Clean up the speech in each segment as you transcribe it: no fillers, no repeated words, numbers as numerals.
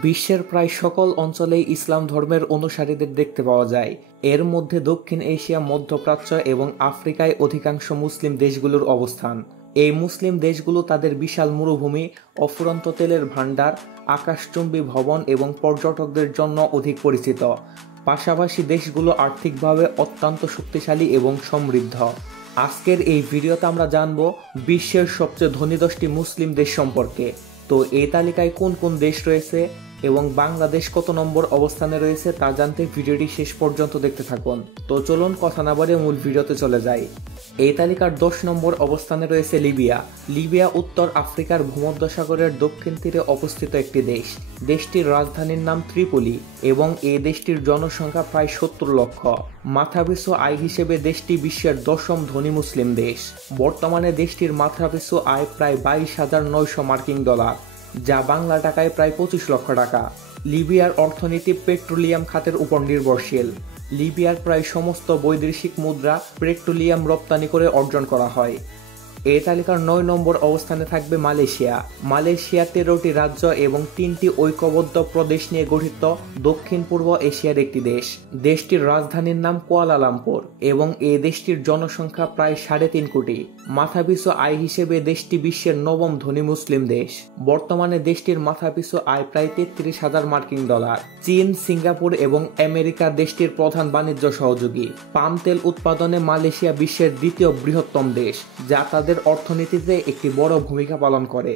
বিশ্বের প্রায় সকল অঞ্চলেই ইসলাম ধর্মের অনুসারীদের দেখতে পাওয়া যায়। এর মধ্যে দক্ষিণ এশিয়া, মধ্যপ্রাচ্য এবং আফ্রিকায় অধিকাংশ মুসলিম দেশগুলোর অবস্থান। এই মুসলিম দেশগুলো তাদের বিশাল মরুভূমি, অফুরন্ত তেলের ভাণ্ডার, আকাশচুম্বী ভবন এবং পর্যটকদের জন্য অধিক পরিচিত। পাশাপাশি দেশগুলো আর্থিকভাবে অত্যন্ত শক্তিশালী এবং সমৃদ্ধ। আজকের এই ভিডিওতে আমরা জানব বিশ্বের সবচেয়ে ধনী 10টি মুসলিম দেশ সম্পর্কে। তো এই তালিকায় কোন কোন দেশ রয়েছে এবং বাংলাদেশ কত নম্বর অবস্থানে রয়েছে তা জানতে ভিডিওটি শেষ পর্যন্ত দেখতে থাকুন। তো চলুন কথা না বাড়িয়ে মূল ভিডিওতে চলে যাই। এই তালিকার 10 নম্বর অবস্থানে রয়েছে লিবিয়া। লিবিয়া উত্তর আফ্রিকার ভূমধ্যসাগরের দক্ষিণ তীরে অবস্থিত একটি দেশ। দেশটির রাজধানীর নাম ত্রিপলি এবং এই দেশটির জনসংখ্যা প্রায় 70 লক্ষ। মাথাপিছু আয় হিসেবে দেশটি বিশ্বের 10ম ধনী মুসলিম দেশ। বর্তমানে দেশটির মাথাপিছু আয় প্রায় 22,900 মার্কিন ডলার, যা বাংলা টাকায় প্রায় 25 লক্ষ টাকা। লিবিয়ার অর্থনীতি পেট্রোলিয়াম খাতের উপর নির্ভরশীল। লিবিয়ার প্রায় সমস্ত বৈদেশিক মুদ্রা পেট্রোলিয়াম রপ্তানি করে অর্জন করা হয়। এই তালিকার 9 নম্বর অবস্থানে থাকবে মালয়েশিয়া। মালয়েশিয়া 13টি রাজ্য এবং 3টি ঐক্যবদ্ধ প্রদেশ নিয়ে গঠিত দক্ষিণ পূর্ব এশিয়ার একটি দেশ। দেশটির রাজধানীর নাম কুয়ালালামপুর এবং এই দেশটির জনসংখ্যা প্রায় 3.5 কোটি। মাথাপিছু আয় হিসেবে দেশটি বিশ্বের 9ম ধনী মুসলিম দেশ। বর্তমানে দেশটির মাথাপিছু আয় প্রায় 33,000 মার্কিন ডলার। চীন, সিঙ্গাপুর এবং আমেরিকা দেশটির প্রধান বাণিজ্য সহযোগী। পাম তেল উৎপাদনে মালয়েশিয়া বিশ্বের 2য় বৃহত্তম দেশ, যা তাদের অর্থনীতিতে একটি বড় ভূমিকা পালন করে।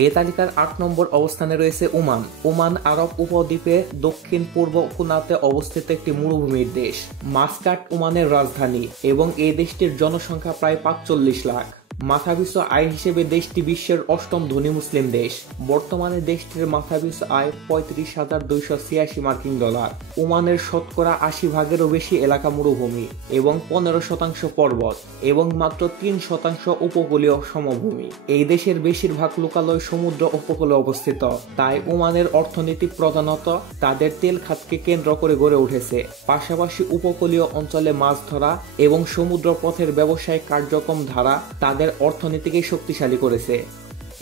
এই তালিকার 8 নম্বর অবস্থানে রয়েছে ওমান। ওমান আরব উপদ্বীপে দক্ষিণ পূর্ব কোণাতে অবস্থিত একটি মরুভূমির দেশ। মাসকাট ওমানের রাজধানী এবং এই দেশটির জনসংখ্যা প্রায় 45 লাখ। মাথাপিছু আয় হিসেবে দেশটি বিশ্বের 8ম ধনী মুসলিম দেশ। বর্তমানে দেশটির মাথাপিছু আয় 35,286 মার্কিন ডলার। ওমানের শতকরা 80 ভাগেরও বেশি এলাকা মরুভূমি এবং 15% পর্বত এবং মাত্র 3% উপকূলীয় সমভূমি। এই দেশের বেশিরভাগ লোকালয় সমুদ্র উপকূলে অবস্থিত, তাই ওমানের অর্থনীতি প্রধানত তাদের তেল খাতকে কেন্দ্র করে গড়ে উঠেছে। পাশাপাশি উপকূলীয় অঞ্চলে মাছ ধরা এবং সমুদ্র পথের ব্যবসায়িক কার্যক্রম ধারা তাদের অর্থনীতিকে শক্তিশালী করেছে।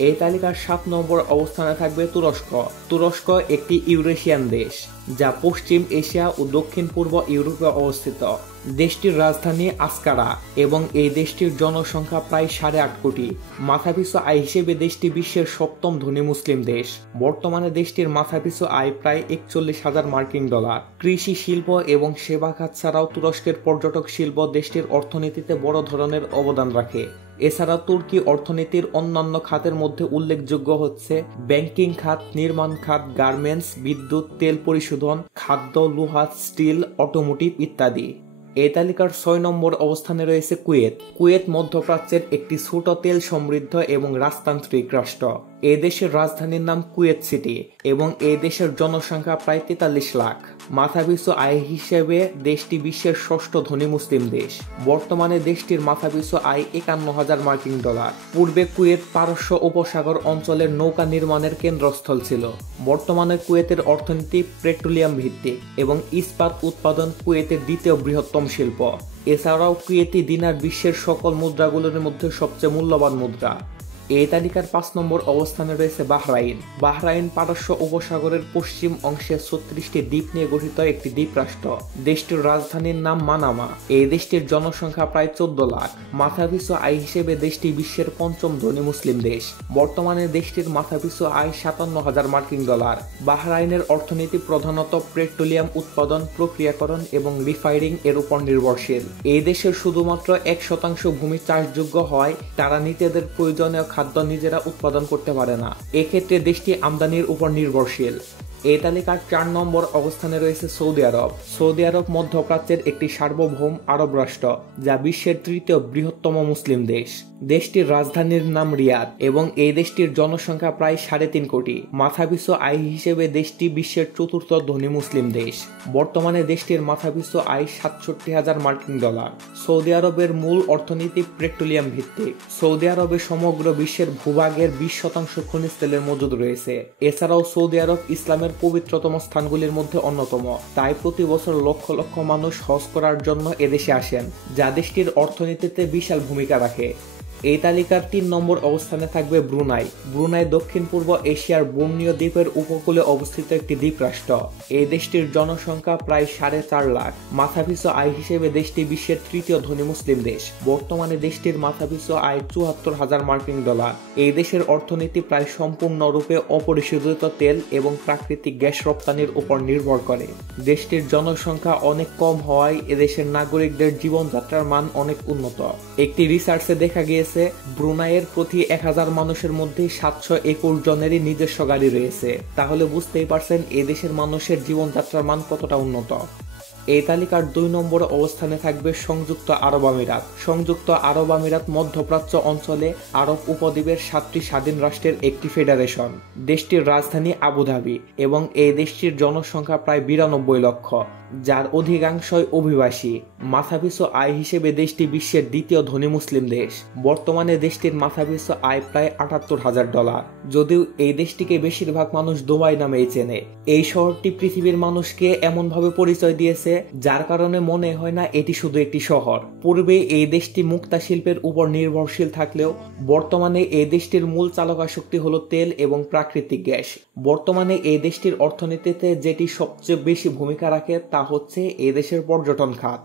এই তালিকার 7 নম্বর অবস্থানে থাকবে তুরস্ক। তুরস্ক একটি ইউরেশিয়ান দেশ, যা পশ্চিম এশিয়া ও দক্ষিণ পূর্ব ইউরোপে অবস্থিত। দেশটির রাজধানী আসকারা এবং এই দেশটির জনসংখ্যা প্রায় 8.5 কোটি। মাথাপিছু আয় হিসেবে দেশটি বিশ্বের 7ম ধনী মুসলিম দেশ। বর্তমানে দেশটির মাথাপিছু আয় প্রায় 41,000 মার্কিন ডলার। কৃষি শিল্প এবং সেবা খাত ছাড়াও তুরস্কের পর্যটক শিল্প দেশটির অর্থনীতিতে বড় ধরনের অবদান রাখে। এছাড়া তুর্কি অর্থনীতির অন্যান্য খাতের মধ্যে উল্লেখযোগ্য হচ্ছে ব্যাংকিং খাত, নির্মাণ খাত, গার্মেন্টস, বিদ্যুৎ, তেল পরিশোধন, খাদ্য, লোহা, স্টিল, অটোমোটিভ ইত্যাদি। এই তালিকার 6 নম্বর অবস্থানে রয়েছে কুয়েত। কুয়েত মধ্যপ্রাচ্যের একটি ছোট তেল সমৃদ্ধ এবং রাজতান্ত্রিক রাষ্ট্র। এই দেশের রাজধানীর নাম কুয়েত সিটি এবং এই দেশের জনসংখ্যা প্রায় 43 লাখ। মাথাপিছু আয় হিসেবে দেশটি বিশ্বের 6ষ্ঠ ধনী মুসলিম দেশ। বর্তমানে দেশটির মাথাপিছু আয় 51,000 মার্কিন ডলার। পূর্বে কুয়েত পারস্য উপসাগর অঞ্চলের নৌকা নির্মাণের কেন্দ্রস্থল ছিল। বর্তমানে কুয়েতের অর্থনীতি পেট্রোলিয়াম ভিত্তিক এবং ইস্পাত উৎপাদন কুয়েতের 2য় বৃহত্তম শিল্প। এছাড়াও কুয়েতি দিনার বিশ্বের সকল মুদ্রাগুলোর মধ্যে সবচেয়ে মূল্যবান মুদ্রা। এই তালিকার 5 নম্বর অবস্থানে রয়েছে বাহরাইন। বাহরাইন পারস্য উপসাগরের পশ্চিম অংশে 36টি দ্বীপ নিয়ে গঠিত একটি দ্বীপ রাষ্ট্র। দেশটির রাজধানীর নাম মানামা। এই দেশটির জনসংখ্যা প্রায় 14 লাখ। মাথাপিছু আয় হিসেবে দেশটি বিশ্বের 5ম ধনী মুসলিম দেশ। বর্তমানে দেশটির মাথাপিছু আয় 57,000 মার্কিন ডলার। বাহরাইনের অর্থনীতি প্রধানত পেট্রোলিয়াম উৎপাদন, প্রক্রিয়াকরণ এবং রিফাইনিং এর উপর নির্ভরশীল। এই দেশের শুধুমাত্র 1% ভূমি চাষযোগ্য হয়, তারা নিজেদের প্রয়োজনীয় খাদ্য নিজেরা উৎপাদন করতে পারে না। এক্ষেত্রে দেশটি আমদানির উপর নির্ভরশীল। এই তালিকার 4 নম্বর অবস্থানে রয়েছে সৌদি আরব। সৌদি আরব মধ্যপ্রাচ্যের একটি সার্বভৌম আরব রাষ্ট্র, যা বিশ্বের 3য় বৃহত্তম মুসলিম দেশ। দেশটির রাজধানীর নাম রিয়াদ এবং এই দেশটির জনসংখ্যা প্রায় 3.5 কোটি। মাথাপিছু আয় হিসেবে দেশটি বিশ্বের 4র্থ ধনী মুসলিম দেশ। বর্তমানে দেশটির মাথাপিছু আয় 67,000 মার্কিন ডলার। সৌদি আরবের মূল অর্থনীতি পেট্রোলিয়াম ভিত্তিক। সৌদি আরবে সমগ্র বিশ্বের ভূভাগের 20% খনিজ তেলের মজুদ রয়েছে। এছাড়াও সৌদি আরব ইসলামের পবিত্রতম স্থানগুলির মধ্যে অন্যতম, তাই প্রতি বছর লক্ষ লক্ষ মানুষ হজ করার জন্য এদেশে আসেন, যা দেশটির অর্থনীতিতে বিশাল ভূমিকা রাখে। এই তালিকার 3 নম্বর অবস্থানে থাকবে ব্রুনাই। ব্রুনাই দক্ষিণ পূর্ব এশিয়ার বোর্নিও দ্বীপের উপকূলে অবস্থিত একটি দ্বীপ রাষ্ট্র। এই দেশটির জনসংখ্যা প্রায় 4.5 লাখ। মাথাপিছু আয় হিসেবে দেশটি বিশ্বের তৃতীয় ধনী মুসলিম দেশ। বর্তমানে দেশটির মাথাপিছু আয় $74,000। এই দেশের অর্থনীতি প্রায় সম্পূর্ণরূপে অপরিশোধিত তেল এবং প্রাকৃতিক গ্যাস রপ্তানির উপর নির্ভর করে। দেশটির জনসংখ্যা অনেক কম হওয়ায় এদেশের নাগরিকদের জীবনযাত্রার মান অনেক উন্নত। একটি রিসার্চে দেখা গিয়েছে ব্রুনাইয়ের প্রতি 1000 মানুষের মধ্যে 721 জনেরই নিজস্ব গাড়ি রয়েছে। তাহলে বুঝতেই পারছেন এদেশের মানুষের জীবনযাত্রার মান কতটা উন্নত। এই তালিকার 2 নম্বর অবস্থানে থাকবে সংযুক্ত আরব আমিরাত। সংযুক্ত আরব আমিরাত মধ্যপ্রাচ্য অঞ্চলে আরব উপদ্বীপের 7টি স্বাধীন রাষ্ট্রের একটি ফেডারেশন। দেশটির রাজধানী আবুধাবি এবং এই দেশটির জনসংখ্যা প্রায় 92 লক্ষ, যার অধিকাংশই অভিবাসী। মাথাপিছু আয় হিসেবে দেশটি বিশ্বের দ্বিতীয় ধনী মুসলিম দেশ। বর্তমানে দেশটির মাথাপিছু আয় প্রায় $78,000। যদিও এই দেশটিকে বেশিরভাগ মানুষ দুবাই নামেই চেনে। এই শহরটি পৃথিবীর মানুষকে এমনভাবে পরিচয় দিয়েছে যার কারণে মনে হয় না এটি শুধু একটি শহর। পূর্বে এই দেশটি মুক্তা শিল্পের উপর নির্ভরশীল থাকলেও বর্তমানে এই দেশটির মূল চালকাশক্তি হলো তেল এবং প্রাকৃতিক গ্যাস। বর্তমানে এই দেশটির অর্থনীতিতে যেটি সবচেয়ে বেশি ভূমিকা রাখে তা হচ্ছে এই দেশের পর্যটন খাত।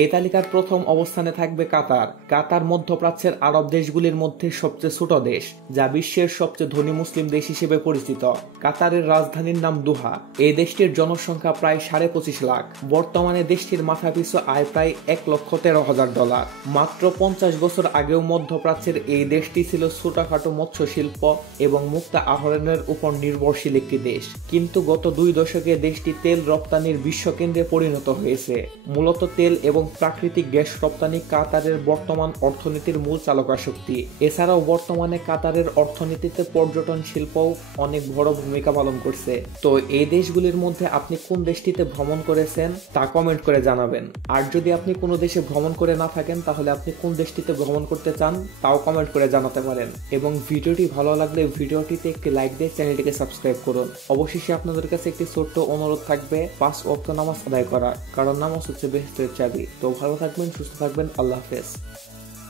এই তালিকার প্রথম অবস্থানে থাকবে কাতার। কাতার মধ্যপ্রাচ্যের আরব দেশগুলির মধ্যে সবচেয়ে ছোট দেশ, যা বিশ্বের সবচেয়ে ধনী মুসলিম দেশ হিসেবে পরিচিত। কাতারের রাজধানীর নাম দোহা। এই দেশটির জনসংখ্যা প্রায় 25.5 লাখ। বর্তমানে দেশটির মাথাপিছু আয় প্রায় $1,13,000। মাত্র 50 বছর আগেও মধ্যপ্রাচ্যের এই দেশটি ছিল ছোটখাটো মৎস্য শিল্প এবং মুক্তা আহরণের উপর নির্ভরশীল একটি দেশ। কিন্তু গত 2 দশকে দেশটি তেল রপ্তানির বিশ্বকেন্দ্রে পরিণত হয়েছে। মূলত তেল এবং প্রাকৃতিক গ্যাস রপ্তানি কাতারের বর্তমান অর্থনীতির মূল চালকাশক্তি। এছাড়াও বর্তমানে কাতারের অর্থনীতিতে পর্যটন শিল্পও অনেক বড় ভূমিকা পালন করছে। তো এই দেশগুলির মধ্যে আপনি কোন দেশটিতে ভ্রমণ করেছেন তা কমেন্ট করে জানাবেন। আর যদি আপনি কোনো দেশে ভ্রমণ করে না থাকেন তাহলে আপনি কোন দেশটিতে ভ্রমণ করতে চান তাও কমেন্ট করে জানাতে পারেন। এবং ভিডিওটি ভালো লাগলে ভিডিওটিতে একটি লাইক দিয়ে চ্যানেলটিকে সাবস্ক্রাইব করুন। অবশেষে আপনাদের কাছে একটি ছোট্ট অনুরোধ থাকবে 5 ওয়াক্ত নামাজ আদায় করা, কারণ নামাজ হচ্ছে বেহেশতের চাবি। তো ভালো থাকবেন, সুস্থ থাকবেন, আল্লাহ হাফেজ।